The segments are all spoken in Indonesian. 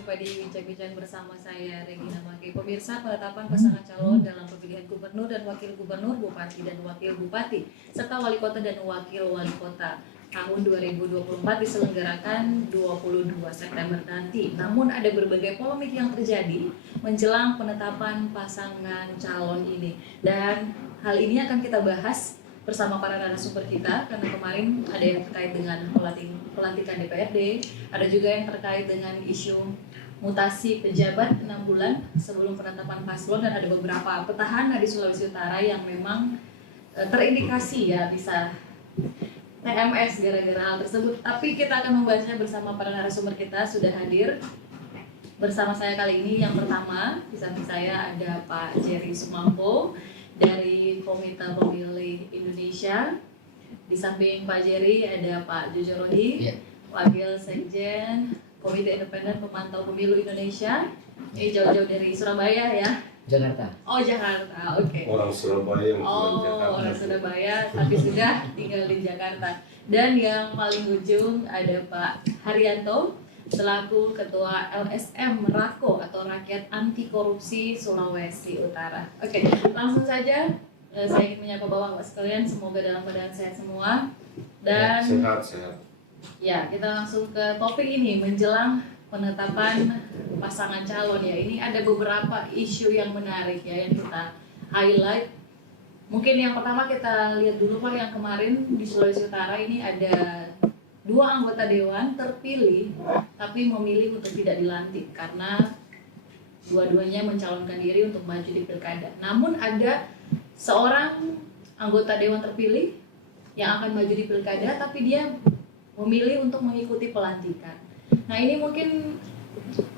jumpa di Bincang-Bincang bersama saya Regina Maki. Pemirsa, penetapan pasangan calon dalam pemilihan gubernur dan wakil gubernur, bupati dan wakil bupati, serta wali kota dan wakil wali kota tahun 2024 diselenggarakan 22 September nanti. Namun ada berbagai polemik yang terjadi menjelang penetapan pasangan calon ini. Dan hal ini akan kita bahas bersama para narasumber kita, karena kemarin ada yang terkait dengan pelantikan DPRD, ada juga yang terkait dengan isu mutasi pejabat 6 bulan sebelum penetapan paslon, dan ada beberapa petahana di Sulawesi Utara yang memang terindikasi ya bisa TMS gara-gara hal tersebut. Tapi kita akan membahasnya bersama para narasumber kita sudah hadir bersama saya kali ini. Yang pertama di samping saya ada Pak Jerry Sumampo dari Komite Pemilih Indonesia. Di samping Pak Jerry ada Pak Jojo Rohi, Wakil Sekjen Komite Independen Pemantau Pemilu Indonesia. Ini jauh-jauh dari Surabaya ya? Jakarta. Oh, Jakarta, oke. Orang Surabaya yang Jakarta. Orang Surabaya tapi sudah tinggal di Jakarta. Dan yang paling ujung ada Pak Haryanto selaku Ketua LSM Rako atau Rakyat Anti Korupsi Sulawesi Utara. Oke, langsung saja saya ingin menyapa bapak-bapak sekalian, semoga dalam keadaan sehat semua. Dan sehat. Ya, kita langsung ke topik ini menjelang penetapan pasangan calon ya. Ini ada beberapa isu yang menarik ya yang kita highlight. Mungkin yang pertama kita lihat dulu Pak, yang kemarin di Sulawesi Utara ini ada 2 anggota dewan terpilih tapi memilih untuk tidak dilantik karena dua-duanya mencalonkan diri untuk maju di pilkada. Namun ada seorang anggota dewan terpilih yang akan maju di pilkada tapi dia memilih untuk mengikuti pelantikan. Nah, ini mungkin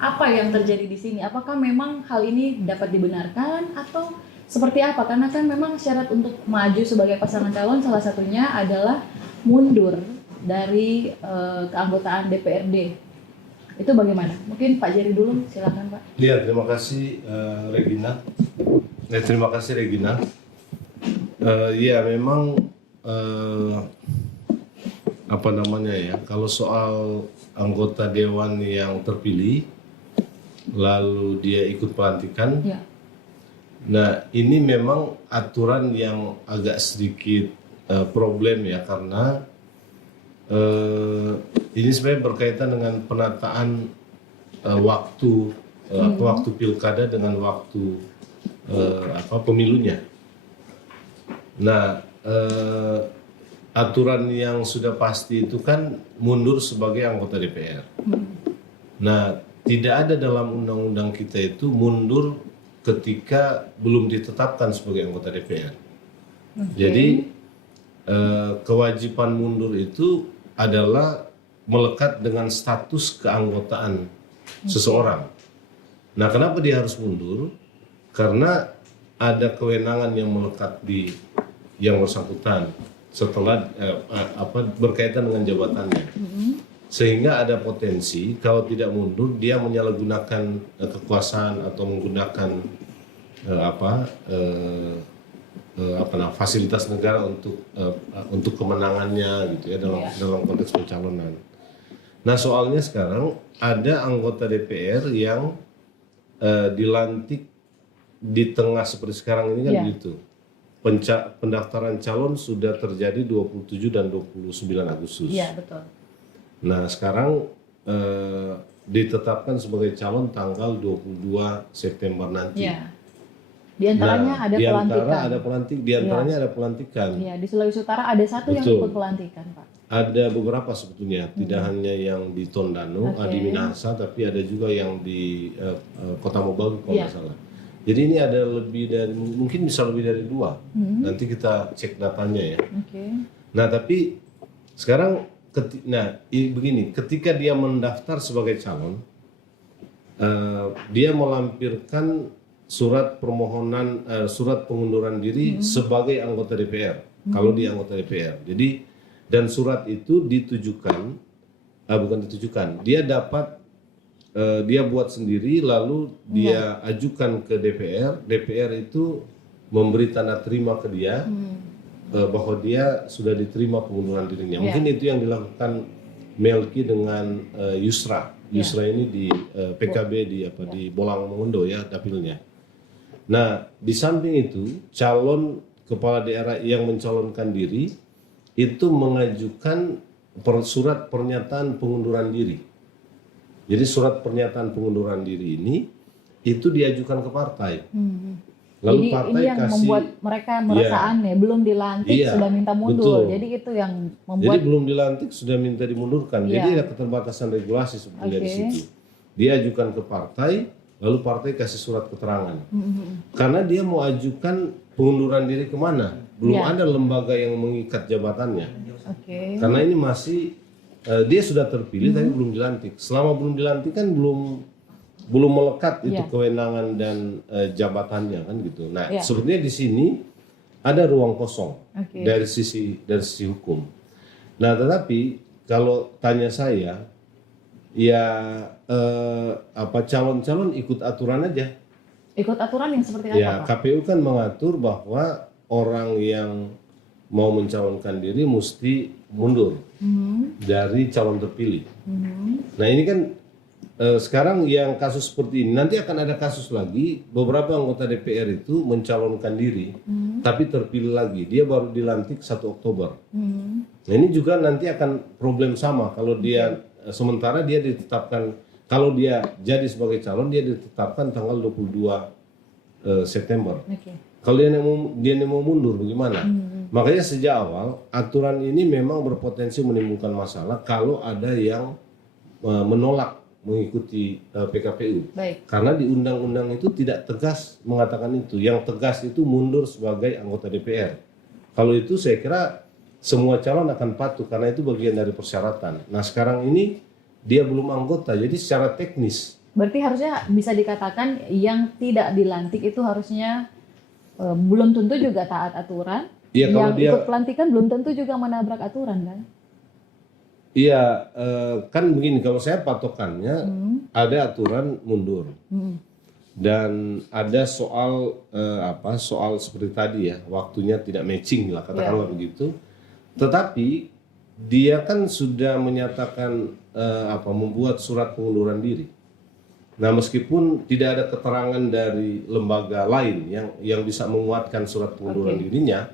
apa yang terjadi di sini? Apakah memang hal ini dapat dibenarkan atau seperti apa? Karena kan memang syarat untuk maju sebagai pasangan calon salah satunya adalah mundur dari keanggotaan DPRD. Itu bagaimana? Mungkin Pak Jerry dulu, silakan Pak. Iya, terima kasih Regina. Terima kasih Regina. Ya memang apa namanya ya? Kalau soal anggota dewan yang terpilih lalu dia ikut pelantikan. Ya. Nah, ini memang aturan yang agak sedikit problem ya, karena ini sebenarnya berkaitan dengan penataan waktu waktu pilkada dengan waktu pemilunya. Nah, aturan yang sudah pasti itu kan mundur sebagai anggota DPR. Nah, tidak ada dalam undang-undang kita itu mundur ketika belum ditetapkan sebagai anggota DPR. Jadi kewajiban mundur itu adalah melekat dengan status keanggotaan seseorang. Nah, kenapa dia harus mundur? Karena ada kewenangan yang melekat di yang bersangkutan setelah berkaitan dengan jabatannya. Sehingga ada potensi kalau tidak mundur dia menyalahgunakan kekuasaan atau menggunakan fasilitas negara untuk kemenangannya gitu ya dalam konteks pencalonan. Nah, soalnya sekarang ada anggota DPR yang dilantik di tengah seperti sekarang ini kan begitu. Pendaftaran calon sudah terjadi 27 dan 29 Agustus. Iya, betul. Nah, sekarang ditetapkan sebagai calon tanggal 22 September nanti. Ya. Di antaranya ada pelantikan. Di antaranya ada pelantikan. Iya, di Sulawesi Utara ada satu yang ikut pelantikan, Pak. Ada beberapa sebetulnya, tidak hanya yang di Tondano, di Minahasa, tapi ada juga yang di Kota Mobagu kalau nggak salah. Jadi ini ada mungkin bisa lebih dari 2. Nanti kita cek datanya ya. Nah, tapi sekarang begini, ketika dia mendaftar sebagai calon, dia melampirkan surat permohonan, surat pengunduran diri sebagai anggota DPR. Kalau dia anggota DPR, jadi dan surat itu dia dapat dia buat sendiri lalu dia ajukan ke DPR itu memberi tanda terima ke dia bahwa dia sudah diterima pengunduran dirinya. Mungkin itu yang dilakukan Melki dengan Yusra. Yusra ini di PKB di Bolang Mongondo ya dapilnya. Nah, di samping itu calon kepala daerah yang mencalonkan diri itu mengajukan surat pernyataan pengunduran diri. Jadi surat pernyataan pengunduran diri ini itu diajukan ke partai. Lalu jadi partai ini yang kasih, membuat mereka merasa aneh, belum dilantik sudah minta mundur. betul. Jadi itu yang Jadi membuat belum dilantik sudah minta dimundurkan. Jadi ada keterbatasan regulasi sebetulnya di situ. Dia ajukan ke partai, lalu partai kasih surat keterangan. Karena dia mau ajukan pengunduran diri kemana? Belum ada lembaga yang mengikat jabatannya. Karena ini masih dia sudah terpilih tapi belum dilantik. Selama belum dilantik kan belum melekat itu kewenangan dan jabatannya kan gitu. Nah, sebetulnya di sini ada ruang kosong dari sisi hukum. Nah, tetapi kalau tanya saya, ya calon-calon ikut aturan aja. ikut aturan yang seperti apa, Ya, Pak? KPU kan mengatur bahwa orang yang mau mencalonkan diri mesti mundur dari calon terpilih. Nah, ini kan sekarang yang kasus seperti ini, nanti akan ada kasus lagi, beberapa anggota DPR itu mencalonkan diri, tapi terpilih lagi, dia baru dilantik 1 Oktober. Nah, ini juga nanti akan problem sama, kalau dia, sementara dia ditetapkan, kalau dia jadi sebagai calon, dia ditetapkan tanggal 22 September. Kalau dia mau mundur, bagaimana? Makanya sejak awal, aturan ini memang berpotensi menimbulkan masalah kalau ada yang menolak mengikuti PKPU. Karena di undang-undang itu tidak tegas mengatakan itu. Yang tegas itu mundur sebagai anggota DPR. Kalau itu saya kira semua calon akan patuh karena itu bagian dari persyaratan. Nah, sekarang ini dia belum anggota, jadi secara teknis. Berarti harusnya bisa dikatakan yang tidak dilantik itu harusnya belum tentu juga taat aturan. Ya, yang ikut pelantikan belum tentu juga menabrak aturan kan? Iya, kan begini, kalau saya patokannya ada aturan mundur. Dan ada soal soal seperti tadi ya, waktunya tidak matching lah katakanlah begitu. Tetapi dia kan sudah menyatakan membuat surat pengunduran diri. Nah, meskipun tidak ada keterangan dari lembaga lain yang bisa menguatkan surat pengunduran dirinya,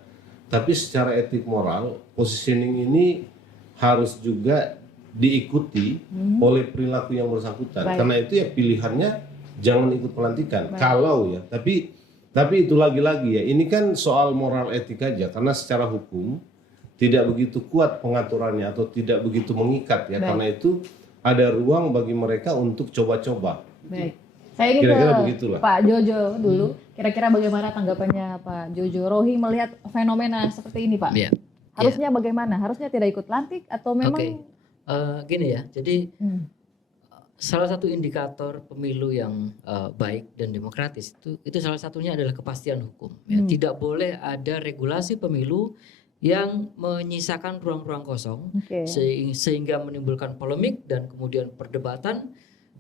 tapi secara etik moral positioning ini harus juga diikuti oleh perilaku yang bersangkutan. Karena itu ya pilihannya jangan ikut pelantikan. Kalau ya, tapi itu lagi-lagi ya, ini kan soal moral etik aja, karena secara hukum tidak begitu kuat pengaturannya atau tidak begitu mengikat ya. Karena itu ada ruang bagi mereka untuk coba-coba. Baik. Saya ingin Kira-kira ke begitulah. Pak Jojo dulu. Kira-kira bagaimana tanggapannya Pak Jojo Rohi melihat fenomena seperti ini, Pak? Harusnya bagaimana? Harusnya tidak ikut lantik atau memang? Gini ya. Jadi salah satu indikator pemilu yang baik dan demokratis itu salah satunya adalah kepastian hukum. Ya. Tidak boleh ada regulasi pemilu yang menyisakan ruang-ruang kosong sehingga menimbulkan polemik dan kemudian perdebatan.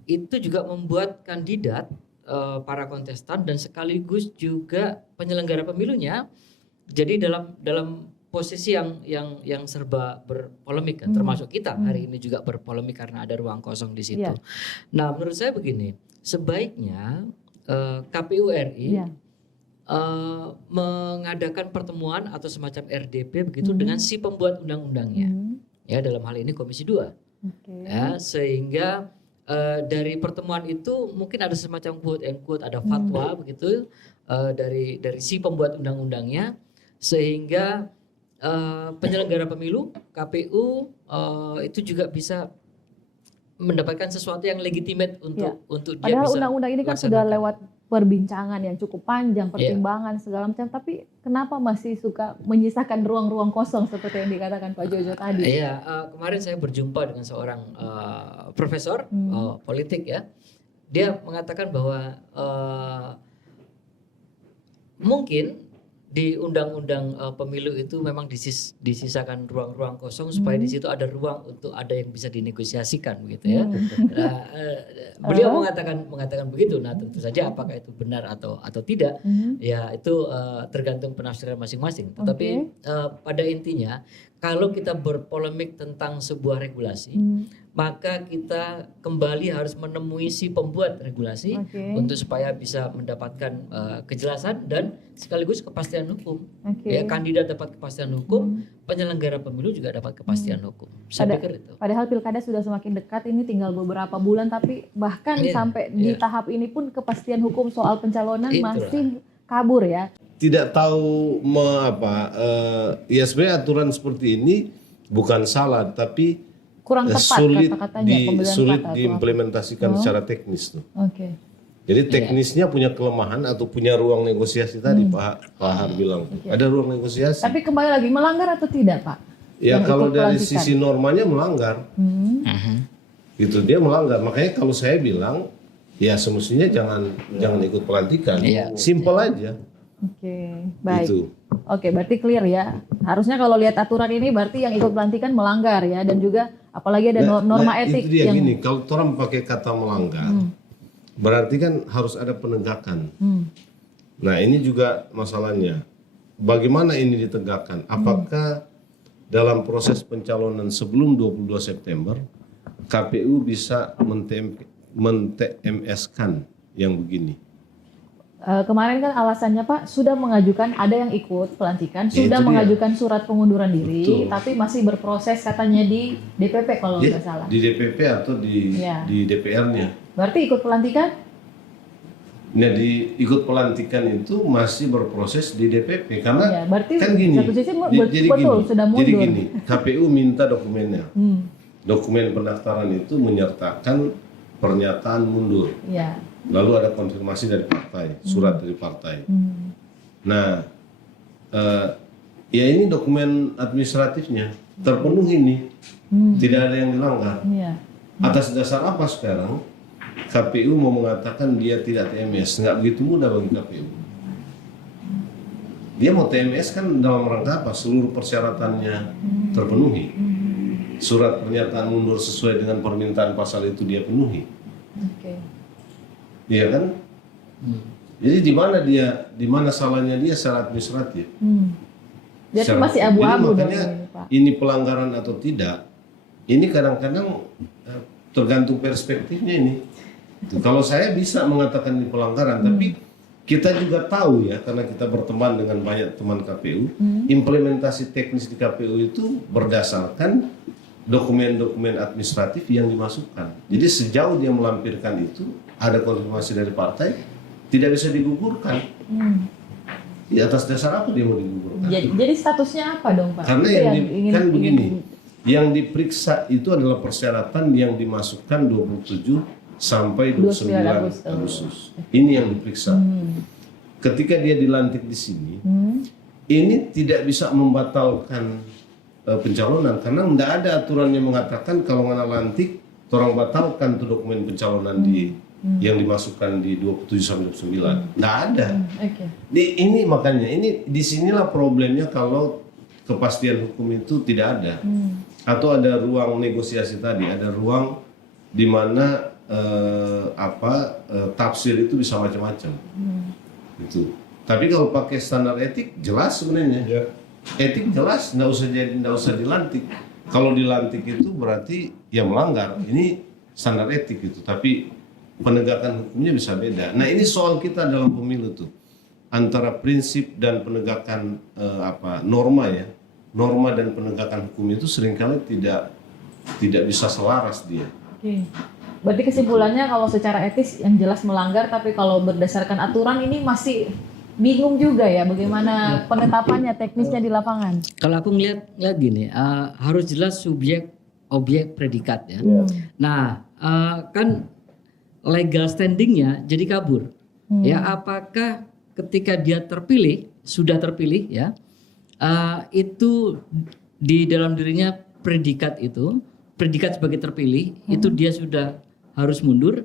Itu juga membuat kandidat, para kontestan dan sekaligus juga penyelenggara pemilunya jadi dalam posisi yang serba berpolemik kan, termasuk kita hari ini juga berpolemik karena ada ruang kosong di situ. Nah, menurut saya begini, sebaiknya KPU RI mengadakan pertemuan atau semacam RDP begitu dengan si pembuat undang-undangnya, ya dalam hal ini Komisi 2, ya, sehingga dari pertemuan itu mungkin ada semacam quote and quote, ada fatwa begitu dari si pembuat undang-undangnya, sehingga penyelenggara pemilu KPU itu juga bisa mendapatkan sesuatu yang legitimate untuk dia padahal bisa undang-undang ini kan sudah lewat perbincangan yang cukup panjang, pertimbangan segala macam, tapi kenapa masih suka menyisakan ruang-ruang kosong seperti yang dikatakan Pak Jojo tadi? Iya, kemarin saya berjumpa dengan seorang profesor politik ya. Dia mengatakan bahwa mungkin di undang-undang pemilu itu memang disisakan ruang-ruang kosong supaya di situ ada ruang untuk ada yang bisa dinegosiasikan begitu ya. Nah, beliau mengatakan begitu. Nah, tentu saja apakah itu benar atau tidak, ya itu tergantung penafsiran masing-masing. Tetapi pada intinya kalau kita berpolemik tentang sebuah regulasi, maka kita kembali harus menemui si pembuat regulasi Oke. untuk supaya bisa mendapatkan kejelasan dan sekaligus kepastian hukum. Oke. Ya, kandidat dapat kepastian hukum, penyelenggara pemilu juga dapat kepastian hukum. Saya pikir itu. Padahal pilkada sudah semakin dekat, ini tinggal beberapa bulan, tapi bahkan Iya, sampai di iya. tahap ini pun kepastian hukum soal pencalonan Itulah. masih kabur ya. Tidak tahu ya sebenarnya aturan seperti ini bukan salah, tapi Kurang tepat sulit kata-katanya, pembelian sulit kata atau diimplementasikan secara teknis tuh. apa. Oke. Jadi teknisnya punya kelemahan atau punya ruang negosiasi tadi Pak Har bilang. Ada ruang negosiasi. Tapi kembali lagi, melanggar atau tidak Pak? Ya yang kalau ikut dari pelantikan? sisi normanya melanggar. Gitu dia melanggar. Makanya kalau saya bilang ya semestinya jangan ikut pelantikan. Iya. Simpel aja. Oke, baik. Itu. Oke, berarti clear ya. Harusnya kalau lihat aturan ini berarti yang ikut pelantikan melanggar ya, dan juga apalagi ada norma etik itu dia yang gini, kalau orang pakai kata melanggar, berarti kan harus ada penegakan. Nah ini juga masalahnya, bagaimana ini ditegakkan? Apakah dalam proses pencalonan sebelum 22 September, KPU bisa men-TMS-kan yang begini? kemarin kan alasannya Pak sudah mengajukan, ada yang ikut pelantikan, Ya, sudah itu dia. mengajukan surat pengunduran diri, Betul. tapi masih berproses katanya di DPP kalau Dia nggak salah. di DPP atau di Ya. DPR-nya? Berarti ikut pelantikan? Nah ikut pelantikan itu masih berproses di DPP karena Ya, berarti kan gini. satu sisi jadi betul gini, sudah mundur. Jadi gini, KPU minta dokumennya. Hmm, Dokumen pendaftaran itu menyertakan pernyataan mundur. ya. Lalu ada konfirmasi dari partai, surat dari partai. Hmm, Nah, ya ini dokumen administratifnya terpenuhi nih, tidak ada yang dilanggar. ya. Atas dasar apa sekarang KPU mau mengatakan dia tidak TMS? Nggak begitu mudah bagi KPU. Dia mau TMS kan dalam rangka apa? Seluruh persyaratannya terpenuhi. Surat pernyataan mundur sesuai dengan permintaan pasal itu dia penuhi. Oke. Iya kan? Jadi di mana salahnya dia secara administratif? Jadi Secara- masih abu-abu Jadi dong makanya ini, Pak. ini pelanggaran atau tidak? Ini kadang-kadang tergantung perspektifnya ini. Tuh, kalau saya bisa mengatakan ini pelanggaran, tapi kita juga tahu ya, karena kita berteman dengan banyak teman KPU, implementasi teknis di KPU itu berdasarkan dokumen-dokumen administratif yang dimasukkan. Jadi sejauh dia melampirkan itu, ada konfirmasi dari partai, tidak bisa digugurkan. Di atas dasar apa dia mau digugurkan? Jadi statusnya apa dong Pak? Karena Itu kan begini, yang diperiksa itu adalah persyaratan yang dimasukkan 27 sampai 29 29 Agustus. Ini yang diperiksa. Ketika dia dilantik di sini, ini tidak bisa membatalkan pencalonan karena tidak ada aturan yang mengatakan kalau ngana lantik, orang batalkan tuh dokumen pencalonan yang dimasukkan di 27 sampai 29. Tidak ada. Oke. Ini makanya disinilah problemnya kalau kepastian hukum itu tidak ada, atau ada ruang negosiasi tadi, ada ruang di mana tafsir itu bisa macam-macam. Itu. Tapi kalau pakai standar etik jelas sebenarnya. Etik jelas, nggak usah dilantik. Kalau dilantik itu berarti ya melanggar. Ini standar etik itu. Tapi penegakan hukumnya bisa beda. Nah ini soal kita dalam pemilu tuh antara prinsip dan penegakan norma ya. Norma dan penegakan hukum itu seringkali tidak bisa selaras dia. Oke. Berarti kesimpulannya kalau secara etis yang jelas melanggar, tapi kalau berdasarkan aturan ini masih bingung juga ya bagaimana penetapannya teknisnya di lapangan. Kalau aku ngeliat gini, harus jelas subjek, objek, predikat ya. Nah, kan legal standingnya jadi kabur. Ya, apakah ketika dia sudah terpilih ya, itu di dalam dirinya predikat sebagai terpilih itu dia sudah harus mundur.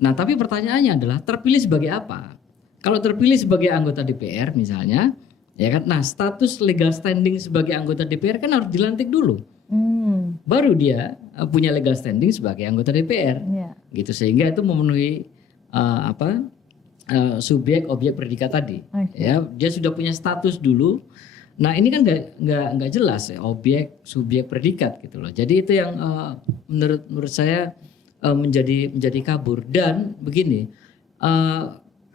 Nah, tapi pertanyaannya adalah terpilih sebagai apa? Kalau terpilih sebagai anggota DPR misalnya, ya kan? Nah, status legal standing sebagai anggota DPR kan harus dilantik dulu. Baru dia punya legal standing sebagai anggota DPR. Ya. Gitu, sehingga itu memenuhi subjek, objek, predikat tadi. Oke. Ya, dia sudah punya status dulu Nah ini kan nggak jelas ya, objek, subjek, predikat gitu loh. Jadi itu yang menurut saya menjadi kabur. Dan begini,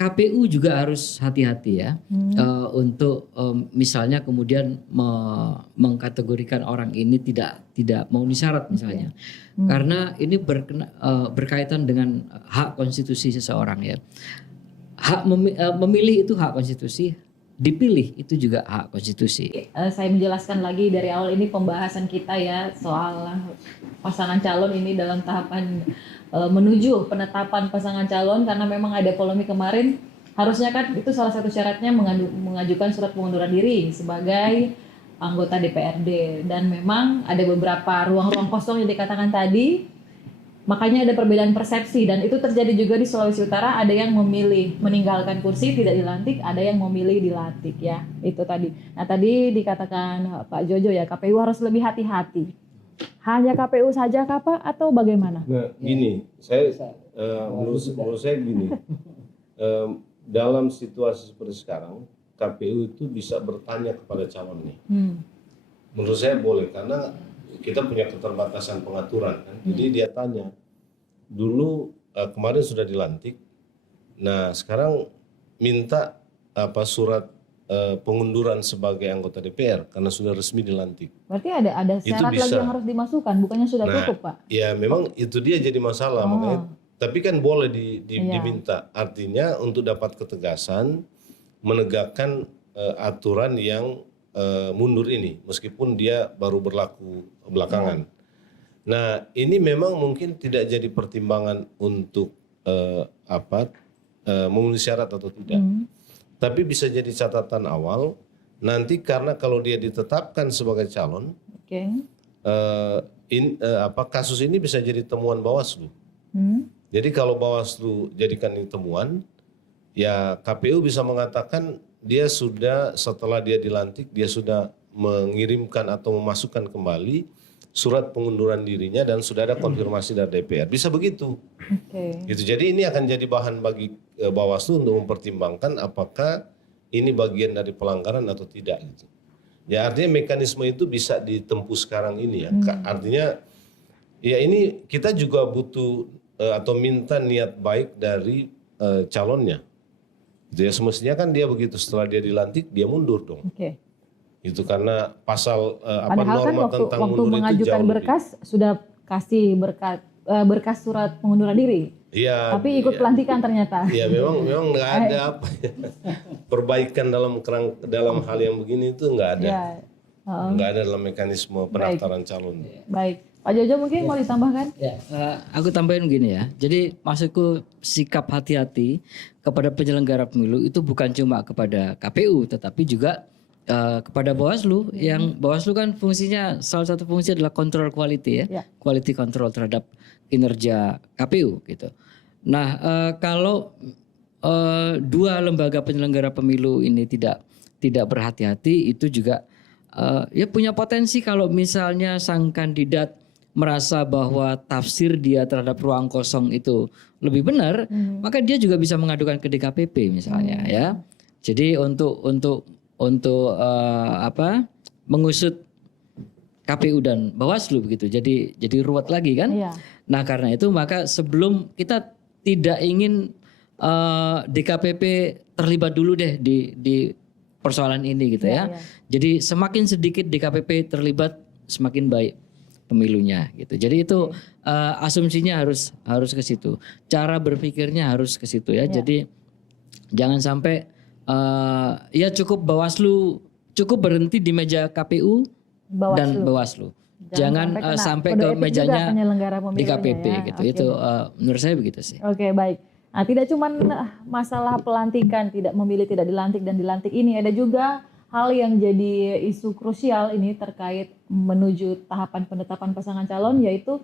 KPU juga harus hati-hati ya untuk misalnya kemudian mengkategorikan orang ini tidak memenuhi syarat misalnya, karena ini berkaitan dengan hak konstitusi seseorang ya. Hak memilih itu hak konstitusi. Dipilih itu juga hak konstitusi. Saya menjelaskan lagi dari awal, ini pembahasan kita ya soal pasangan calon ini dalam tahapan menuju penetapan pasangan calon, karena memang ada polemik kemarin. Harusnya kan itu salah satu syaratnya mengajukan surat pengunduran diri sebagai anggota DPRD, dan memang ada beberapa ruang-ruang kosong yang dikatakan tadi. Makanya ada perbedaan persepsi, dan itu terjadi juga di Sulawesi Utara. Ada yang memilih meninggalkan kursi tidak dilantik, ada yang memilih dilantik ya, itu tadi. Nah tadi dikatakan Pak Jojo ya, KPU harus lebih hati-hati. Hanya KPU saja kah Pak atau bagaimana? Nah gini, menurut saya gini, dalam situasi seperti sekarang KPU itu bisa bertanya kepada calonnya. Menurut saya boleh, karena kita punya keterbatasan pengaturan kan. Jadi dia tanya dulu, kemarin sudah dilantik, nah sekarang minta surat pengunduran sebagai anggota DPR karena sudah resmi dilantik. Berarti ada syarat lagi yang harus dimasukkan, bukannya sudah cukup Pak? Ya memang itu dia jadi masalah makanya. Tapi kan boleh diminta, artinya untuk dapat ketegasan menegakkan aturan yang mundur ini, meskipun dia baru berlaku belakangan. Nah ini memang mungkin tidak jadi pertimbangan untuk memenuhi syarat atau tidak, tapi bisa jadi catatan awal nanti, karena kalau dia ditetapkan sebagai calon, kasus ini bisa jadi temuan Bawaslu. Jadi kalau Bawaslu jadikan ini temuan, ya KPU bisa mengatakan dia sudah, setelah dia dilantik, dia sudah mengirimkan atau memasukkan kembali surat pengunduran dirinya dan sudah ada konfirmasi dari DPR. Bisa begitu. Gitu. Jadi ini akan jadi bahan bagi Bawaslu untuk mempertimbangkan apakah ini bagian dari pelanggaran atau tidak gitu. Ya artinya mekanisme itu bisa ditempuh sekarang ini ya. Artinya ya ini kita juga butuh atau minta niat baik dari calonnya. Gitu ya, semestinya kan dia begitu, setelah dia dilantik dia mundur dong. Itu karena pasal norma kan tentang waktu mundur itu mengajukan jauh berkas lebih. Sudah kasih berkas surat pengunduran diri. Iya. Tapi ikut pelantikan ternyata. Iya memang nggak ada perbaikan dalam hal yang begini itu nggak ada. Nggak ada dalam mekanisme pendaftaran calon. Baik. Pak Jojo mungkin mau ditambahkan? Ya, aku tambahin gini ya. Jadi maksudku sikap hati-hati kepada penyelenggara pemilu itu bukan cuma kepada KPU, tetapi juga kepada Bawaslu. Yang Bawaslu kan fungsinya, salah satu fungsi adalah kontrol quality ya, quality control terhadap kinerja KPU gitu. Nah kalau dua lembaga penyelenggara pemilu ini tidak berhati-hati, itu juga ya punya potensi kalau misalnya sang kandidat merasa bahwa tafsir dia terhadap ruang kosong itu lebih benar, maka dia juga bisa mengadukan ke DKPP misalnya ya. Jadi untuk mengusut KPU dan Bawaslu begitu. Jadi ruwet lagi kan? Nah, karena itu maka sebelum kita tidak ingin DKPP terlibat dulu deh di persoalan ini gitu ya. Jadi semakin sedikit DKPP terlibat semakin baik pemilunya gitu. Jadi itu asumsinya harus ke situ. Cara berpikirnya harus ke situ ya. Jadi jangan sampai ya cukup Bawaslu cukup berhenti di meja KPU dan Bawaslu. Jangan sampai ke mejanya di KPP ya. Gitu. Itu menurut saya begitu sih. Oke, baik. Nah, tidak cuma masalah pelantikan, tidak memilih, tidak dilantik dan dilantik ini, ada juga hal yang jadi isu krusial ini terkait menuju tahapan penetapan pasangan calon, yaitu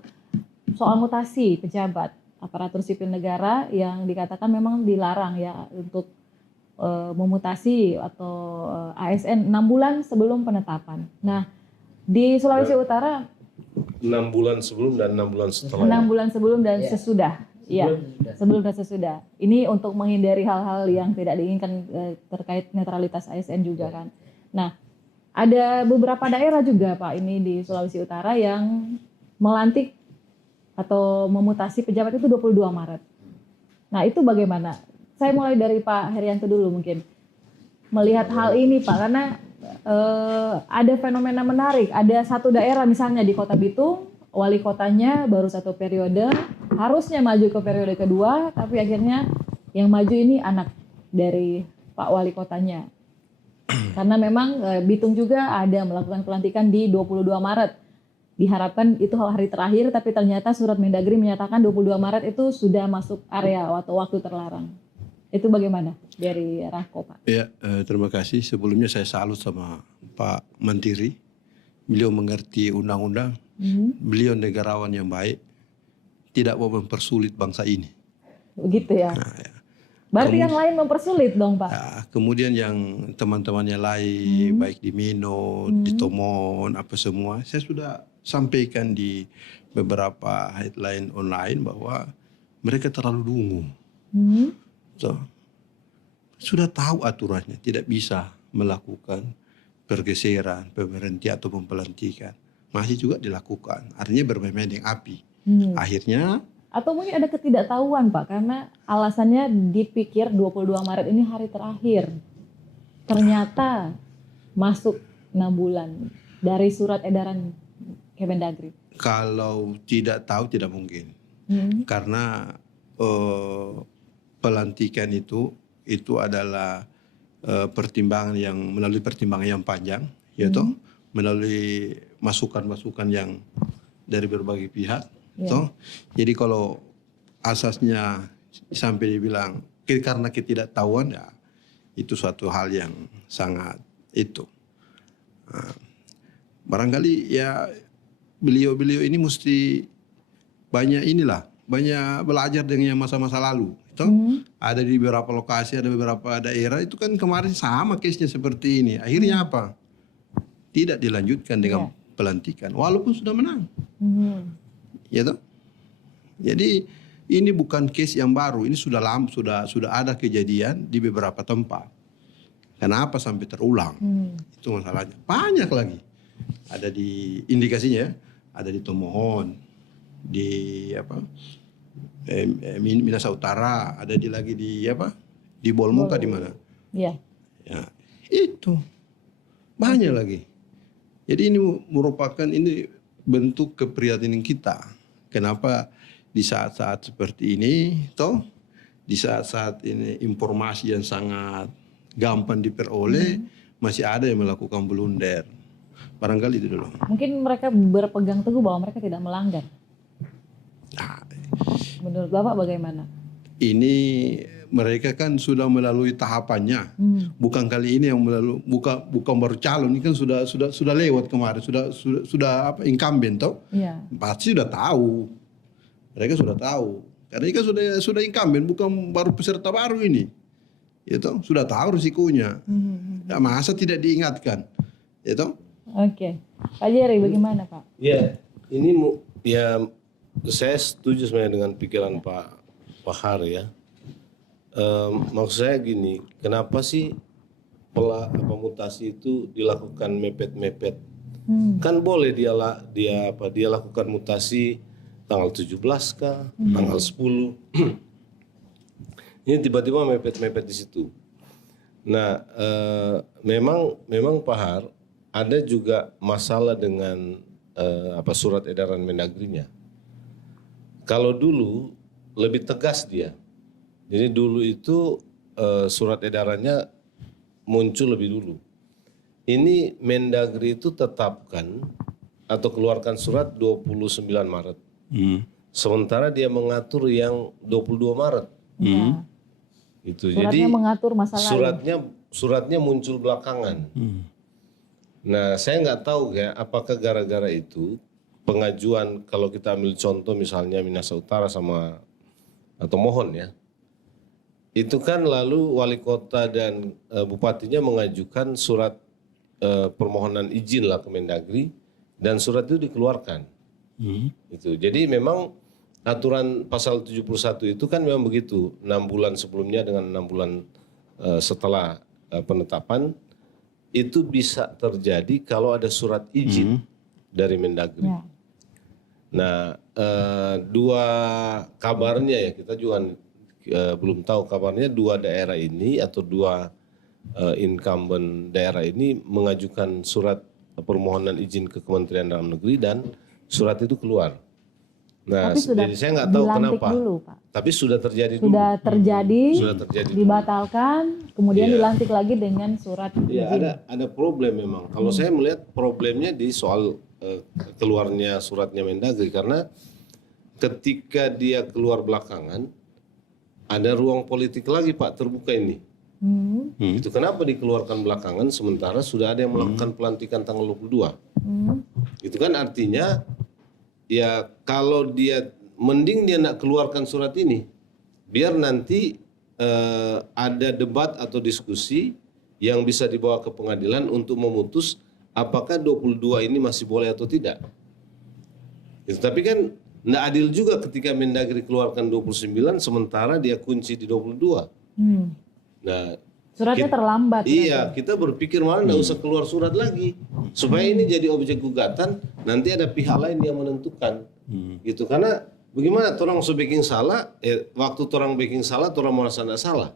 soal mutasi pejabat aparatur sipil negara yang dikatakan memang dilarang ya untuk memutasi atau ASN 6 bulan sebelum penetapan. Nah, di Sulawesi Utara 6 bulan sebelum dan 6 bulan setelah. 6 bulan sebelum dan sesudah. Iya, sebelum dan sesudah. Ini untuk menghindari hal-hal yang tidak diinginkan terkait netralitas ASN juga kan. Nah, ada beberapa daerah juga Pak ini di Sulawesi Utara yang melantik atau memutasi pejabat itu 22 Maret. Nah itu bagaimana? Saya mulai dari Pak Herianto dulu mungkin. Melihat hal ini Pak, karena ada fenomena menarik. Ada satu daerah misalnya di Kota Bitung, wali kotanya baru 1 periode, harusnya maju ke periode kedua, tapi akhirnya yang maju ini anak dari Pak wali kotanya. Karena memang Bitung juga ada melakukan pelantikan di 22 Maret. Diharapkan itu hari terakhir, tapi ternyata surat Mendagri menyatakan 22 Maret itu sudah masuk area atau waktu terlarang. Itu bagaimana dari Rahko, Pak? Ya, terima kasih. Sebelumnya saya salut sama Pak Menteri. Beliau mengerti undang-undang. Beliau negarawan yang baik. Tidak mau mempersulit bangsa ini. Begitu ya. Nah, ya. Berarti yang lain mempersulit dong, Pak? Nah, kemudian yang teman-temannya lain, baik di Mino, di Tomon, apa semua, saya sudah sampaikan di beberapa headline online bahwa mereka terlalu dungu. So, sudah tahu aturannya, tidak bisa melakukan pergeseran, pemberhentian atau pelantikan. Masih juga dilakukan, artinya bermain-main dengan api. Akhirnya atau mungkin ada ketidaktahuan Pak, karena alasannya dipikir 22 Maret ini hari terakhir. Ternyata masuk 6 bulan dari surat edaran Kemendagri. kalau tidak tahu tidak mungkin. Karena pelantikan itu adalah pertimbangan yang melalui pertimbangan yang panjang, yaitu melalui masukan-masukan yang dari berbagai pihak. Toh, jadi kalau asasnya sampai dibilang karena ketidaktahuan, ya itu suatu hal yang sangat itu. Barangkali ya beliau-beliau ini mesti banyak belajar dengan masa-masa lalu. Ada di beberapa lokasi, ada beberapa daerah itu kan kemarin sama case-nya seperti ini. Akhirnya apa? Tidak dilanjutkan dengan pelantikan, walaupun sudah menang. Ya toh? Jadi ini bukan case yang baru, ini sudah lama, sudah ada kejadian di beberapa tempat. Kenapa sampai terulang? Itu masalahnya. Banyak lagi. Ada di indikasinya, ada di Tomohon, di Minahasa Utara, ada lagi di Bolmuka di mana? Iya. Ya, itu banyak lagi. Jadi ini merupakan bentuk keprihatinan kita. Kenapa di saat-saat seperti ini, di saat-saat ini informasi yang sangat gampang diperoleh, masih ada yang melakukan blunder. Barangkali itu dulu. Mungkin mereka berpegang teguh bahwa mereka tidak melanggar. Nah, menurut Bapak bagaimana? Ini mereka kan sudah melalui tahapannya. Bukan kali ini yang melalui, bukan baru calon, ini kan sudah lewat kemarin, sudah incumbent toh. Iya. Pasti sudah tahu. Mereka sudah tahu. Karena ini kan sudah incumbent, bukan baru peserta baru ini. Itu sudah tahu risikonya. Ya, masa tidak diingatkan? Itu. Oke. Pak Jerry bagaimana, Pak? Ya, ini saya setuju sebenarnya dengan pikiran Pak Har ya. Maksud saya gini, kenapa sih mutasi itu dilakukan mepet-mepet? Kan boleh dia lakukan mutasi tanggal 17 kah, tanggal 10. Ini tiba-tiba mepet-mepet di situ. Nah, memang Pak Har ada juga masalah dengan surat edaran Mendagrinya. Kalau dulu lebih tegas dia. Jadi dulu itu surat edarannya muncul lebih dulu. Ini Mendagri itu tetapkan atau keluarkan surat 29 Maret. Sementara dia mengatur yang 22 Maret. Itu. Suratnya Jadi mengatur masalah suratnya muncul belakangan. Nah, saya nggak tahu ya apakah gara-gara itu pengajuan, kalau kita ambil contoh misalnya Minahasa Utara atau Mohon ya, itu kan lalu wali kota dan bupatinya mengajukan surat permohonan izin lah ke Mendagri dan surat itu dikeluarkan. Itu. Jadi memang aturan pasal 71 itu kan memang begitu, 6 bulan sebelumnya dengan 6 bulan setelah penetapan itu bisa terjadi kalau ada surat izin dari Mendagri. Ya. Nah, dua kabarnya ya, kita juga belum tahu kabarnya, dua daerah ini atau dua incumbent daerah ini mengajukan surat permohonan izin ke Kementerian Dalam Negeri dan surat itu keluar. Nah, Tapi sudah jadi saya nggak tahu dilantik kenapa. dulu, Pak. Tapi sudah terjadi dulu. Sudah terjadi, Sudah terjadi dulu. dibatalkan, kemudian Iya. dilantik lagi dengan surat Ya, izin. ada problem memang. Kalau saya melihat problemnya di soal keluarnya suratnya Mendagri, karena ketika dia keluar belakangan ada ruang politik lagi Pak terbuka ini. Itu kenapa dikeluarkan belakangan sementara sudah ada yang melakukan pelantikan tanggal 22. Itu kan artinya ya kalau dia mending dia nak keluarkan surat ini biar nanti ada debat atau diskusi yang bisa dibawa ke pengadilan untuk memutus apakah 22 ini masih boleh atau tidak. Itu, tapi kan nggak adil juga ketika Mendagri keluarkan 29 sementara dia kunci di 22. Nah, Suratnya terlambat. iya, kita berpikir malah nggak usah keluar surat lagi supaya ini jadi objek gugatan, nanti ada pihak lain yang menentukan, gitu. Karena bagaimana orang sebaking salah, waktu orang baking salah, orang merasa nggak salah,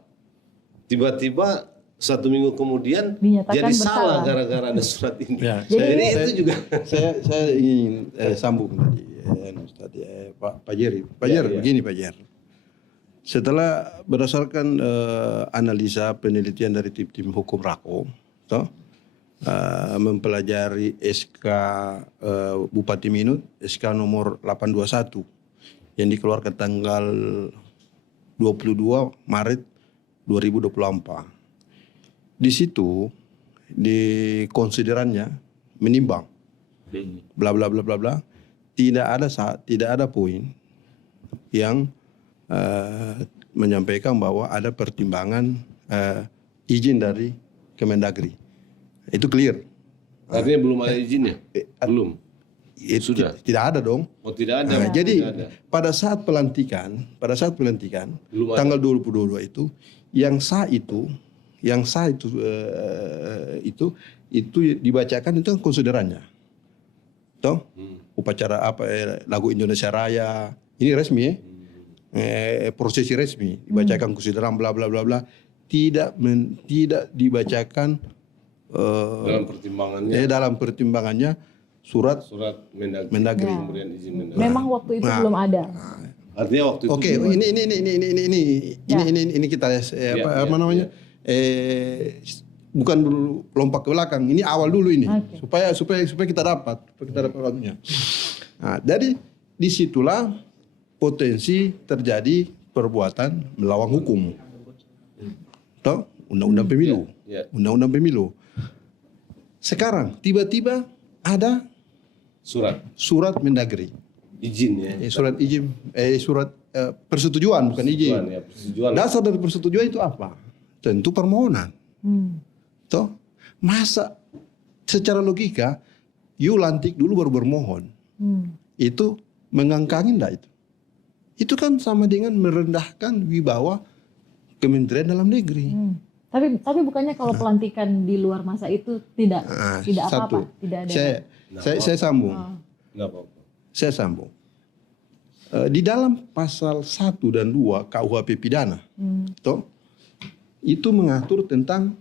tiba-tiba 1 minggu kemudian Dinyatakan jadi salah bersalah. gara-gara ada surat ini. Ya, Jadi itu juga. saya ingin sambung tadi Pak Jerry. Pak Ya, Jerry, ya. begini Pak Jerry. Setelah berdasarkan analisa penelitian dari tim hukum Rako, toh, mempelajari SK Bupati Minut, SK nomor 821 yang dikeluarkan tanggal 22 Maret 2024. Di situ di konsiderannya menimbang bla bla bla bla bla, tidak ada poin yang menyampaikan bahwa ada pertimbangan izin dari Kemendagri. Itu clear. Artinya belum ada izinnya? Belum. Itu Sudah. tidak ada dong. Oh tidak ada. Jadi Tidak ada. pada saat pelantikan Belum ada. tanggal 22 itu yang sah itu dibacakan itu kan konsiderannya. Toh? Upacara lagu Indonesia Raya. Ini resmi ya. Prosesi resmi dibacakan konsideran bla bla bla bla. Tidak dibacakan Dalam pertimbangannya dalam pertimbangannya surat Mendagri. pemberian izin Mendagri. Memang waktu itu belum ada. Artinya waktu itu Oke, belum ada. ini kita apa namanya? Bukan dulu lompat ke belakang. Ini awal dulu ini. Oke. Supaya kita dapat waktunya. Nah, dari disitulah potensi terjadi perbuatan melawan hukum. Toh, undang-undang pemilu. Ya. Undang-undang pemilu. Sekarang tiba-tiba ada surat Mendagri. Izin ya. Surat izin surat persetujuan bukan izin. Persetujuan. Dasar dari persetujuan itu apa? Tentu permohonan. Toh, masa secara logika you lantik dulu baru bermohon. Itu mengangkangin enggak itu? Itu kan sama dengan merendahkan wibawa Kementerian Dalam Negeri. Tapi bukannya kalau pelantikan di luar masa itu tidak apa-apa, tidak ada. Saya sambung. Nggak apa-apa. Saya sambung. Di dalam pasal 1 dan 2 KUHP pidana, toh, itu mengatur tentang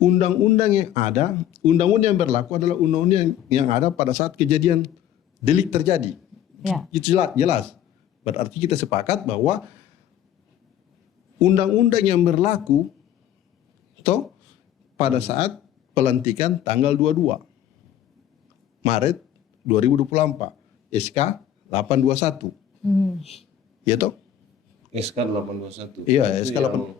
undang-undang yang ada, undang-undang yang berlaku adalah undang-undang yang ada pada saat kejadian delik terjadi. Ya. Itu jelas. Berarti kita sepakat bahwa undang-undang yang berlaku toh pada saat pelantikan tanggal 22 Maret 2024 SK 821. Ya toh? SK 821. Iya, Itu SK yang-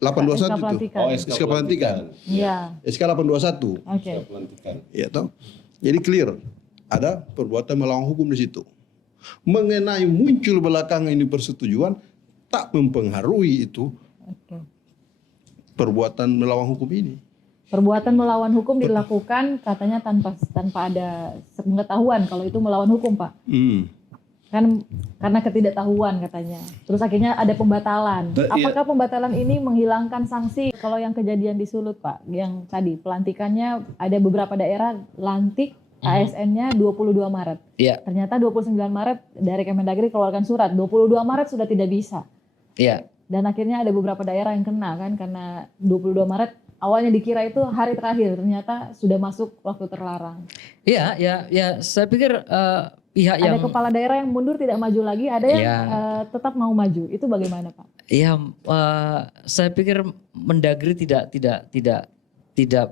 821 itu. pelantikan. Oh, SK pelantikan. Iya. SK 821. Oke. SK pelantikan. Ya toh? Jadi clear. Ada perbuatan melawan hukum di situ. Mengenai muncul belakangan ini persetujuan tak mempengaruhi itu Oke. perbuatan melawan hukum ini. Perbuatan melawan hukum dilakukan katanya tanpa ada pengetahuan kalau itu melawan hukum, Pak. Kan karena ketidaktahuan katanya. Terus akhirnya ada pembatalan. Iya. Apakah pembatalan ini menghilangkan sanksi? Kalau yang kejadian di Sulut, Pak, yang tadi pelantikannya ada beberapa daerah lantik ASN-nya 22 Maret. Iya. Ternyata 29 Maret dari Kemendagri keluarkan surat, 22 Maret sudah tidak bisa. Iya. Dan akhirnya ada beberapa daerah yang kena kan karena 22 Maret awalnya dikira itu hari terakhir, ternyata sudah masuk waktu terlarang. Iya, ya, saya pikir pihak Ada yang kepala daerah yang mundur tidak maju lagi, ada yang Ya. tetap mau maju. Itu bagaimana, Pak? ya saya pikir Mendagri tidak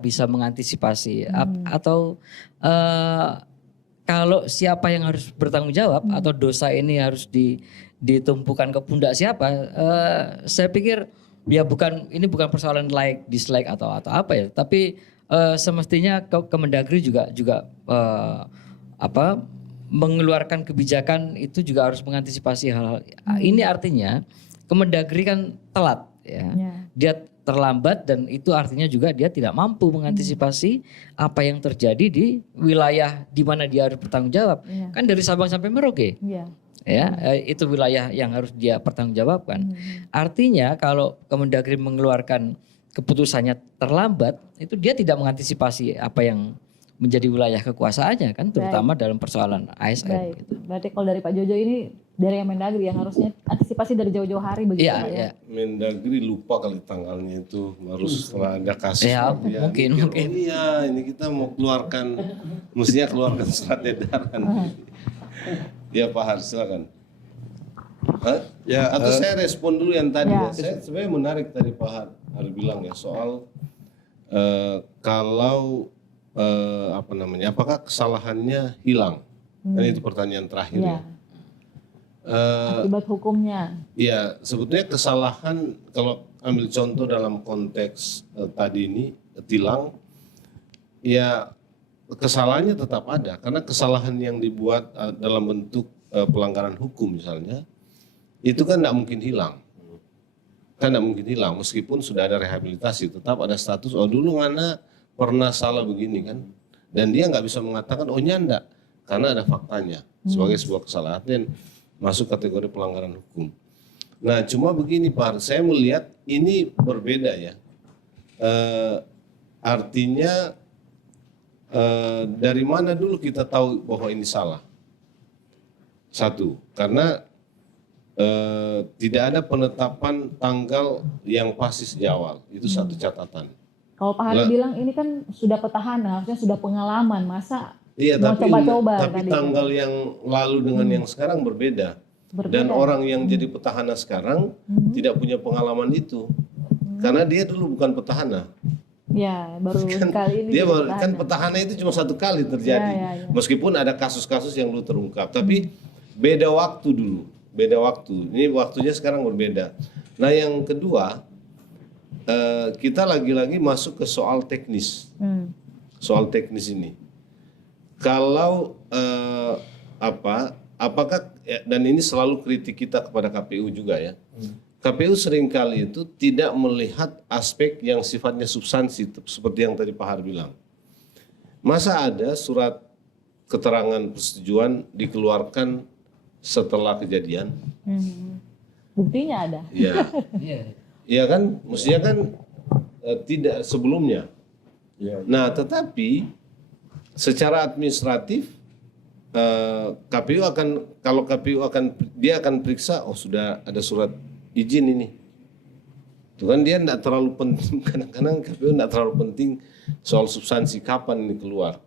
bisa mengantisipasi atau kalau siapa yang harus bertanggung jawab atau dosa ini harus ditumpukan ke pundak siapa, saya pikir ya ini bukan persoalan like dislike atau apa ya, tapi semestinya Kemendagri juga mengeluarkan kebijakan itu juga harus mengantisipasi hal-hal. Ini artinya Kemendagri kan telat ya. Dia terlambat dan itu artinya juga dia tidak mampu mengantisipasi apa yang terjadi di wilayah di mana dia harus bertanggung jawab. Kan dari Sabang sampai Merauke. Ya, itu wilayah yang harus dia pertanggungjawabkan. Artinya kalau Kemendagri mengeluarkan keputusannya terlambat, itu dia tidak mengantisipasi apa yang menjadi wilayah kekuasaannya kan, terutama dalam persoalan ASN. Baik. Gitu. Berarti kalau dari Pak Jojo ini dari Kemendagri yang harusnya antisipasi dari jauh-jauh hari begitu Pak ya? Mendagri lupa kali tanggalnya itu harus setelah ada kasus. Ya, dia mungkin. Oh iya, ini kita mau keluarkan, mestinya keluarkan surat edaran. Ya Pak Har, silakan. Ya, atau saya respon dulu yang tadi ya. Saya sebenarnya menarik tadi Pak Har bilang ya soal kalau apakah kesalahannya hilang? Kan itu pertanyaan terakhir ya. Akibat hukumnya. Ya, sebetulnya kesalahan kalau ambil contoh dalam konteks tadi ini tilang, ya kesalahannya tetap ada karena kesalahan yang dibuat dalam bentuk pelanggaran hukum misalnya itu kan tidak mungkin hilang. Kan tidak mungkin hilang meskipun sudah ada rehabilitasi, tetap ada status dulu Ngana pernah salah begini kan, dan dia nggak bisa mengatakan nyanda karena ada faktanya sebagai sebuah kesalahan dan masuk kategori pelanggaran hukum. Nah cuma begini Pak, saya melihat ini berbeda ya, artinya dari mana dulu kita tahu bahwa ini salah? Satu, karena tidak ada penetapan tanggal yang pasti sejak awal, itu satu catatan. Kalau Pak Hari bilang ini kan sudah petahana, harusnya sudah pengalaman, masa iya, mau coba-coba tapi tanggal yang lalu dengan yang sekarang berbeda. Dan orang yang jadi petahana sekarang tidak punya pengalaman itu, karena dia dulu bukan petahana. Ya, baru kali ini. Dia kan petahana itu cuma satu kali terjadi, meskipun ada kasus-kasus yang dulu terungkap, tapi beda waktu dulu, beda waktu. Ini waktunya sekarang berbeda. Nah yang kedua, kita lagi-lagi masuk ke soal teknis, soal teknis ini. Kalau apakah dan ini selalu kritik kita kepada KPU juga ya. KPU seringkali itu tidak melihat aspek yang sifatnya substansi seperti yang tadi Pak Har bilang. Masa ada surat keterangan persetujuan dikeluarkan setelah kejadian? Buktinya ada. Iya. Iya kan, mestinya kan tidak sebelumnya. Nah, tetapi secara administratif KPU akan periksa, sudah ada surat izin ini. Itu kan dia tidak terlalu penting, kadang-kadang KPU tidak terlalu penting soal substansi kapan ini keluar.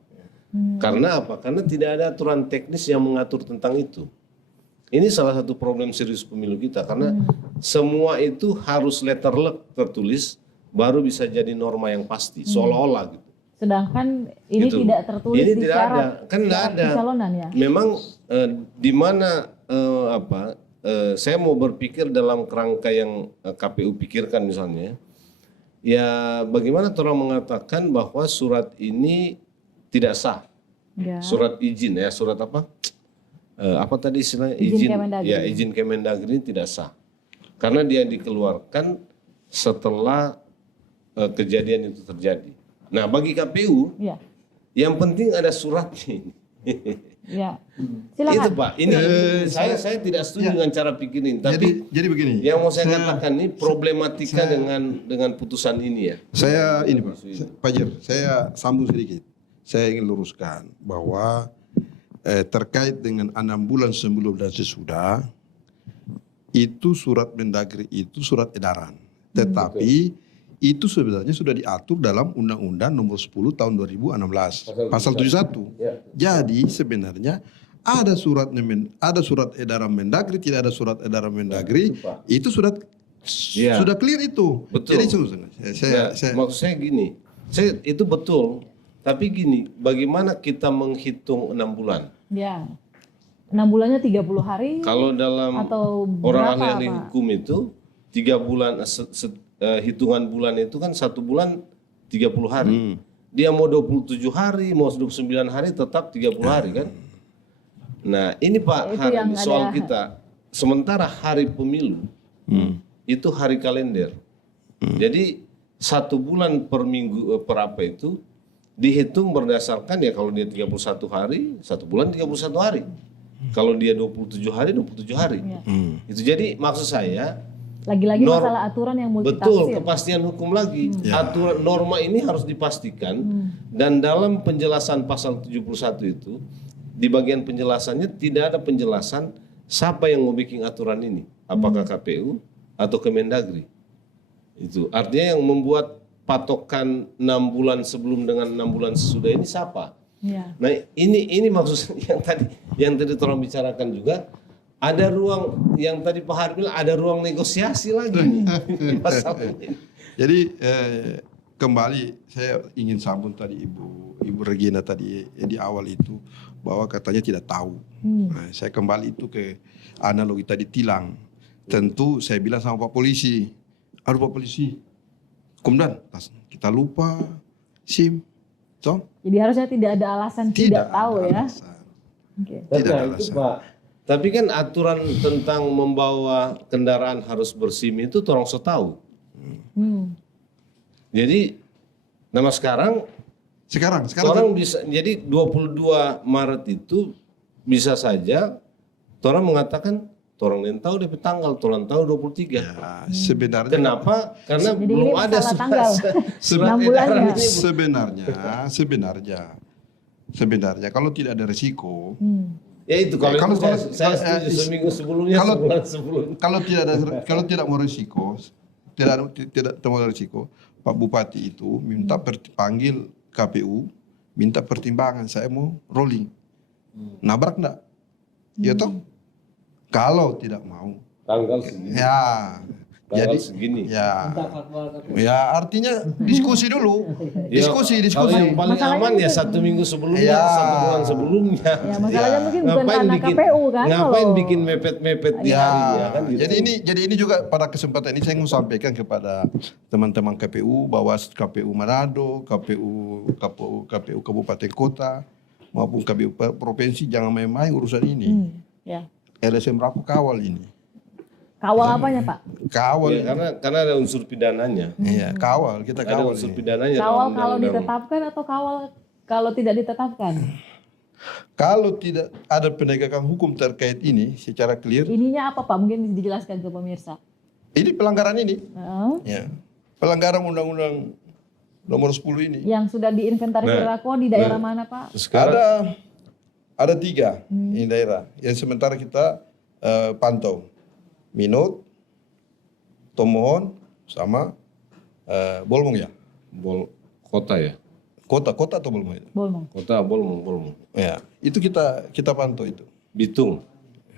Karena apa? Karena tidak ada aturan teknis yang mengatur tentang itu. Ini salah satu problem serius pemilu kita karena semua itu harus letterlek tertulis baru bisa jadi norma yang pasti, seolah-olah gitu. Sedangkan ini gitu. Tidak tertulis ini di tidak syarat, ada, kan tidak ada. Pencalonan ya. Memang di mana saya mau berpikir dalam kerangka yang KPU pikirkan misalnya, ya bagaimana orang mengatakan bahwa surat ini tidak sah, surat izin ya, surat apa tadi istilahnya izin Kemendagri. Ya izin Kemendagri ini tidak sah karena dia dikeluarkan setelah kejadian itu terjadi. Nah bagi KPU yang penting ada suratnya ini. Ya. Itu Silakan. Pak, ini saya tidak setuju dengan cara pikir ini. Tapi Jadi begini. yang mau saya katakan ini problematika dengan putusan ini ya. Saya ini Pak, Pak Jir, saya sambung sedikit. Saya ingin luruskan bahwa terkait dengan 6 bulan sebelum dan sesudah itu surat Mendagri itu surat edaran. Tetapi itu sebenarnya sudah diatur dalam Undang-Undang Nomor 10 Tahun 2016 Pasal 71. Jadi sebenarnya ada surat edaran Mendagri, tidak ada surat edaran Mendagri, itu sudah clear itu. Betul. Jadi Maksud saya gini, itu betul. Tapi gini, bagaimana kita menghitung 6 bulan? Ya. 6 bulannya 30 hari Kalau dalam atau orang berapa, ahli Pak? hukum itu 3 bulan hitungan bulan itu kan 1 bulan 30 hari. Dia mau 27 hari, mau 29 hari tetap 30 hari kan. Nah, ini Pak Itu Hari yang soal ada- kita. Sementara hari pemilu itu hari kalender. Jadi 1 bulan per minggu per apa itu dihitung berdasarkan ya kalau dia 31 hari, 1 bulan 31 hari. Kalau dia 27 hari, 27 hari. Itu jadi maksud saya Lagi-lagi masalah aturan yang betul multitafsir. kepastian hukum lagi. Aturan norma ini harus dipastikan dan dalam penjelasan pasal 71 itu di bagian penjelasannya tidak ada penjelasan siapa yang mau bikin aturan ini. Apakah KPU atau Kemendagri. Itu artinya yang membuat patokan 6 bulan sebelum dengan 6 bulan sesudah ini siapa? Ya. Nah, ini maksud yang tadi tolong bicarakan juga ada ruang yang tadi Pak Har bilang ada ruang negosiasi lagi nih. Pasal ini. Jadi kembali saya ingin sambung tadi Ibu Regina tadi di awal itu bahwa katanya tidak tahu. Nah, saya kembali itu ke analogi tadi tilang. Tentu saya bilang sama Pak Polisi, aduh Pak Polisi, Komandan, kita lupa SIM, toh? Jadi harusnya tidak ada alasan tidak tahu ada ya. alasan. Oke. Tidak ada Nah, itu alasan. Pak. Tapi kan aturan tentang membawa kendaraan harus berSIM itu orang so tahu. Jadi nama sekarang Sekarang orang bisa jadi 22 Maret itu bisa saja orang mengatakan orang yang tahu DP tanggal, orang tahu 23. ya, sebenarnya Kenapa? Karena Jadi belum ini ada masalah tanggal. surat 6 bulannya. edaran ini. sebenarnya kalau tidak ada risiko, Ya itu kalau, Kalau- itu kalau- saya setuju seminggu sebelumnya, kalau- sebulan sebelum. kalau tidak mau risiko, tidak mau risiko, Pak Bupati itu minta panggil KPU, minta pertimbangan, saya mau rolling, nabrak enggak? Ya toh, kalau tidak mau, Tanggal segini. ya, Tanggal jadi segini. ya artinya diskusi dulu, Ya, diskusi. Kalau yang paling Masalahnya aman ya mungkin- 1 minggu sebelumnya, Ya. 1 bulan sebelumnya. Ya masalahnya mungkin bukan karena KPU kan. Ngapain kalau- bikin mepet-mepet di Ya, harinya kan gitu. jadi ini juga pada kesempatan ini saya mau sampaikan kepada teman-teman KPU bahwa KPU Manado, KPU Kabupaten Kota maupun KPU Provinsi jangan main-main urusan ini. Ya. LSM Rapo kawal ini. Kawal apanya Pak? Kawal. Ya, karena ada unsur pidananya. Iya, kawal, kita Ada kawal unsur ini. pidananya. Kawal dalam kalau undang-undang. ditetapkan atau kawal kalau tidak ditetapkan? Kalau tidak ada penegakan hukum terkait ini secara clear, Ininya apa Pak? Mungkin dijelaskan ke pemirsa. ini pelanggaran ini. Heeh. Ya. Pelanggaran Undang-Undang Nomor 10 ini. Yang sudah diinventarisir Nah, Rako di daerah mana Pak? Sekarang Ada 3 ini daerah yang sementara kita pantau. Minot, Tomohon, sama Bolmong ya. kota ya. Kota atau Bolmong itu? Bolmong. Kota Bolmong. Ya, itu kita pantau itu. Bitung.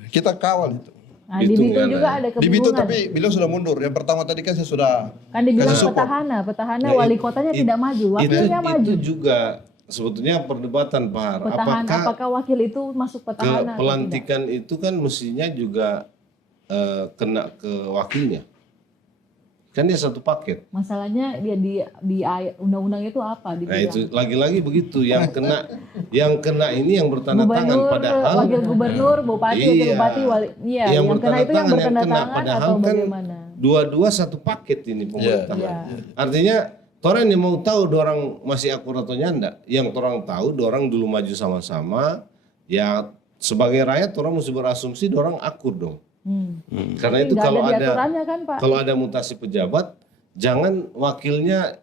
Kita kawal itu. Nah, di Bitung Bitung ya, juga nah. ada Di Bitung kebingungan. tapi beliau sudah mundur. Yang pertama tadi kan saya sudah Kan dibilang kasih support. petahana Nah, wali kotanya tidak maju, wakilnya maju. Itu juga sebetulnya perdebatan Pak Har. Petahana, apakah wakil itu masuk petahana? atau tidak? pelantikan itu kan mestinya juga kena ke wakilnya. Kan dia satu paket. Masalahnya dia di undang-undang itu apa? Nah Dibilang. itu lagi-lagi begitu yang kena ini yang bertanda tangan Gubernur, padahal wakil gubernur, bupati, wakil Iya. bupati, wali, iya, yang kena itu yang bertanda tangan padahal atau kan bagaimana? dua-dua satu paket ini pemerintah. Iya. Artinya orang yang mau tahu orang masih akur atau nyanda, yang orang tahu orang dulu maju sama-sama, Ya sebagai rakyat orang mesti berasumsi orang akur dong. Karena itu Nggak kalau di ada aturannya kan, Pak? kalau ada mutasi pejabat, jangan wakilnya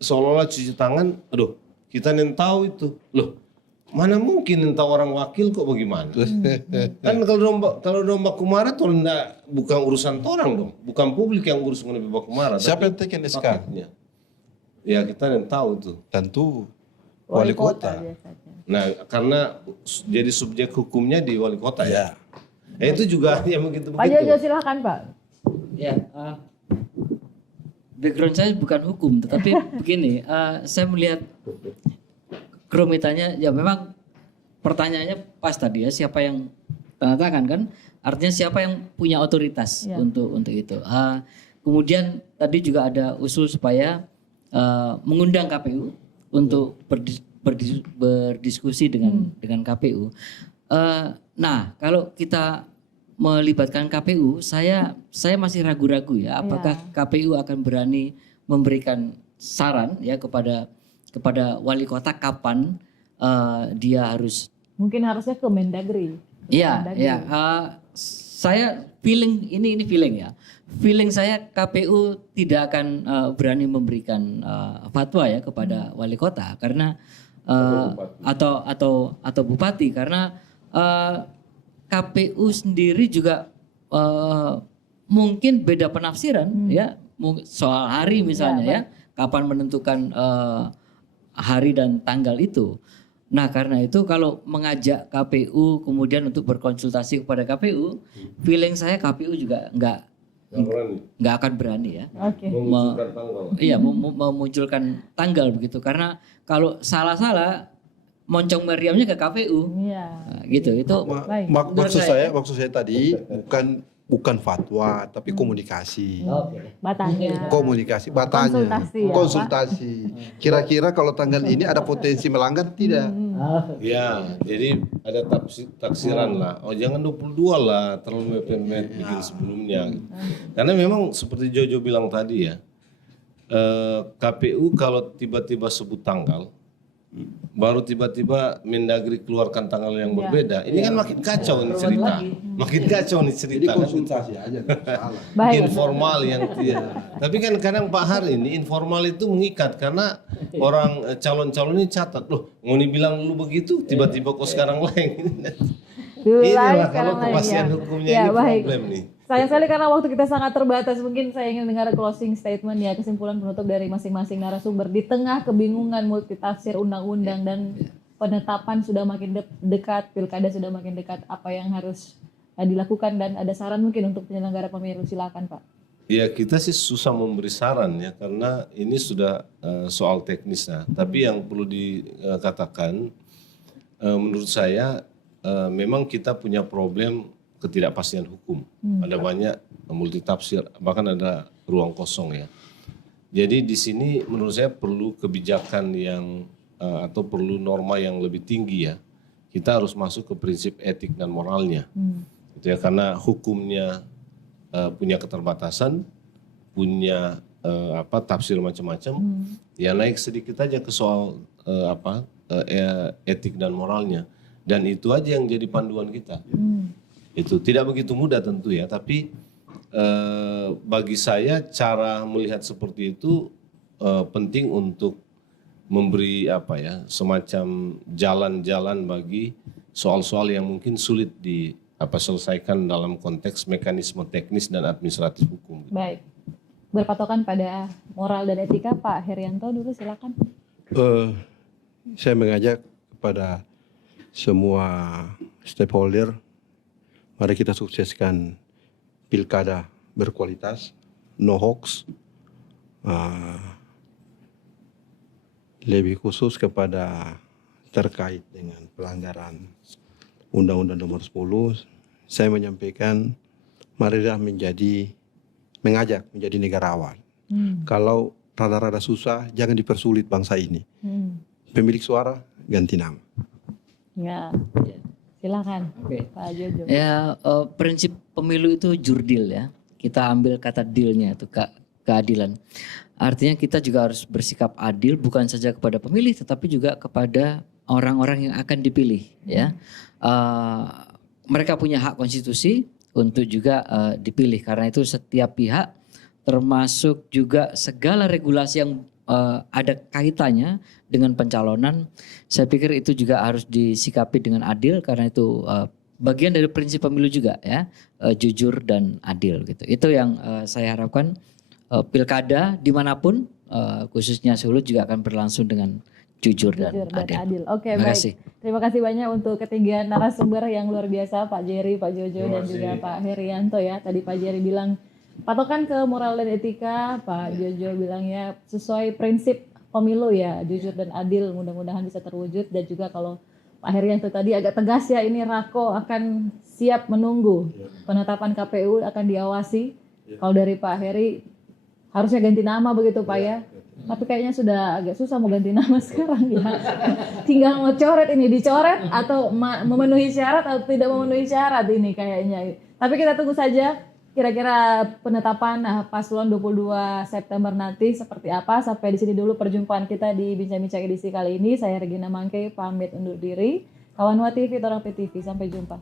seolah-olah cuci tangan. Aduh, kita yang tahu itu. Loh, mana mungkin yang tahu orang wakil kok bagaimana? Kan kalau domba kumara tuh bukan urusan orang dong, bukan publik yang urus mengenai domba kumara. Siapa yang tapi taken SK? wakilnya. Ya kita yang tahu tuh. Tentu wali kota. biasanya. Nah, karena jadi subjek hukumnya di wali kota ya. Ya. Itu juga yang begitu Pak Jojo silahkan, Pak. Ya, background saya bukan hukum, tetapi begini, saya melihat kerumitannya. Ya memang pertanyaannya pas tadi ya, siapa yang tanda tangan kan? Artinya siapa yang punya otoritas untuk itu. Kemudian tadi juga ada usul supaya mengundang KPU untuk berdiskusi dengan KPU. Nah, kalau kita melibatkan KPU, saya masih ragu-ragu ya, apakah KPU akan berani memberikan saran ya kepada wali kota kapan dia harus. Mungkin harusnya ke Mendagri. Iya, ya. Saya feeling ini feeling ya. Feeling saya KPU tidak akan berani memberikan fatwa ya kepada wali kota karena atau bupati karena KPU sendiri juga mungkin beda penafsiran ya soal hari misalnya ya kapan menentukan hari dan tanggal itu. Nah karena itu kalau mengajak KPU kemudian untuk berkonsultasi kepada KPU, feeling saya KPU juga nggak akan berani ya. Oke. Memunculkan tanggal. Iya memunculkan tanggal begitu karena kalau salah moncong meriamnya ke KPU. Iya. Nah, gitu itu. Baik. Maksud saya tadi bukan fatwa tapi komunikasi. Batanya. Komunikasi batanya. Konsultasi ya, Konsultasi. Kira-kira kalau tanggal ini ada potensi melanggar tidak? Ya, jadi ada taksiran lah. Oh jangan 22 lah, terlalu mepet-mepet bikin sebelumnya. Karena memang seperti Jojo bilang tadi ya, KPU kalau tiba-tiba sebut tanggal, baru tiba-tiba Mendagri keluarkan tanggal yang berbeda. Ini kan makin kacau nih cerita. Makin kacau nih cerita. Jadi konsultasi aja. Salah. Baik. Informal yang tidak. Tapi kan kadang Pak Har ini informal itu mengikat karena orang calon-calon ini catat loh. Ngoni bilang dulu begitu, tiba-tiba kok sekarang lain. Inilah kalau kepastian hukumnya ini problem nih. Sayang sekali karena waktu kita sangat terbatas. Mungkin saya ingin dengar closing statement ya, kesimpulan penutup dari masing-masing narasumber. Di tengah kebingungan multitafsir undang-undang dan penetapan sudah makin dekat, pilkada sudah makin dekat, apa yang harus dilakukan dan ada saran mungkin untuk penyelenggara pemilu, silakan Pak. Ya kita sih susah memberi saran ya karena ini sudah soal teknis ya. Tapi yang perlu dikatakan menurut saya memang kita punya problem ketidakpastian hukum. Ada banyak multitafsir, bahkan ada ruang kosong ya. Jadi di sini menurut saya perlu kebijakan yang atau perlu norma yang lebih tinggi ya. Kita harus masuk ke prinsip etik dan moralnya. Gitu ya, karena hukumnya punya keterbatasan, punya tafsir macam-macam. Ya naik sedikit aja ke soal etik dan moralnya. Dan itu aja yang jadi panduan kita. Itu tidak begitu mudah tentu ya, tapi bagi saya cara melihat seperti itu penting untuk memberi semacam jalan-jalan bagi soal-soal yang mungkin sulit selesaikan dalam konteks mekanisme teknis dan administratif hukum. Baik, berpatokan pada moral dan etika, Pak Herianto dulu silakan. Saya mengajak kepada semua stakeholder, mari kita sukseskan pilkada berkualitas, no hoax, lebih khusus kepada terkait dengan pelanggaran Undang-Undang Nomor 10, saya menyampaikan marilah mengajak menjadi negarawan. Kalau rada-rada susah, jangan dipersulit bangsa ini. Pemilik suara ganti nama. Ya, silakan Pak Jojo. Ya prinsip pemilu itu jurdil ya. Kita ambil kata dealnya itu keadilan. Artinya kita juga harus bersikap adil bukan saja kepada pemilih tetapi juga kepada orang-orang yang akan dipilih ya. Mereka punya hak konstitusi untuk juga dipilih, karena itu setiap pihak termasuk juga segala regulasi yang ada kaitannya dengan pencalonan, saya pikir itu juga harus disikapi dengan adil, karena itu bagian dari prinsip pemilu juga ya, jujur dan adil gitu. Itu yang saya harapkan pilkada dimanapun khususnya Solo juga akan berlangsung dengan jujur dan adil. Oke, Terima baik. kasih. Terima kasih banyak untuk ketiga narasumber yang luar biasa, Pak Jerry, Pak Jojo, dan juga Pak Herianto ya. Tadi Pak Jerry bilang patokan ke moral dan etika, Pak Jojo bilangnya sesuai prinsip pemilu ya, jujur dan adil, mudah-mudahan bisa terwujud. Dan juga kalau Pak Herianto tadi agak tegas ya, ini Rako akan siap menunggu penetapan KPU, akan diawasi. Kalau dari Pak Heri harusnya ganti nama begitu Pak ya. Tapi kayaknya sudah agak susah mau ganti nama sekarang ya. Tinggal mau coret ini, dicoret atau memenuhi syarat atau tidak memenuhi syarat ini kayaknya. Tapi kita tunggu saja kira-kira penetapan paslon 22 September nanti seperti apa. Sampai di sini dulu perjumpaan kita di Bincang-Bincang edisi kali ini. Saya Regina Mangke pamit undur diri. Kawan Wa TV, Torang PTV, sampai jumpa.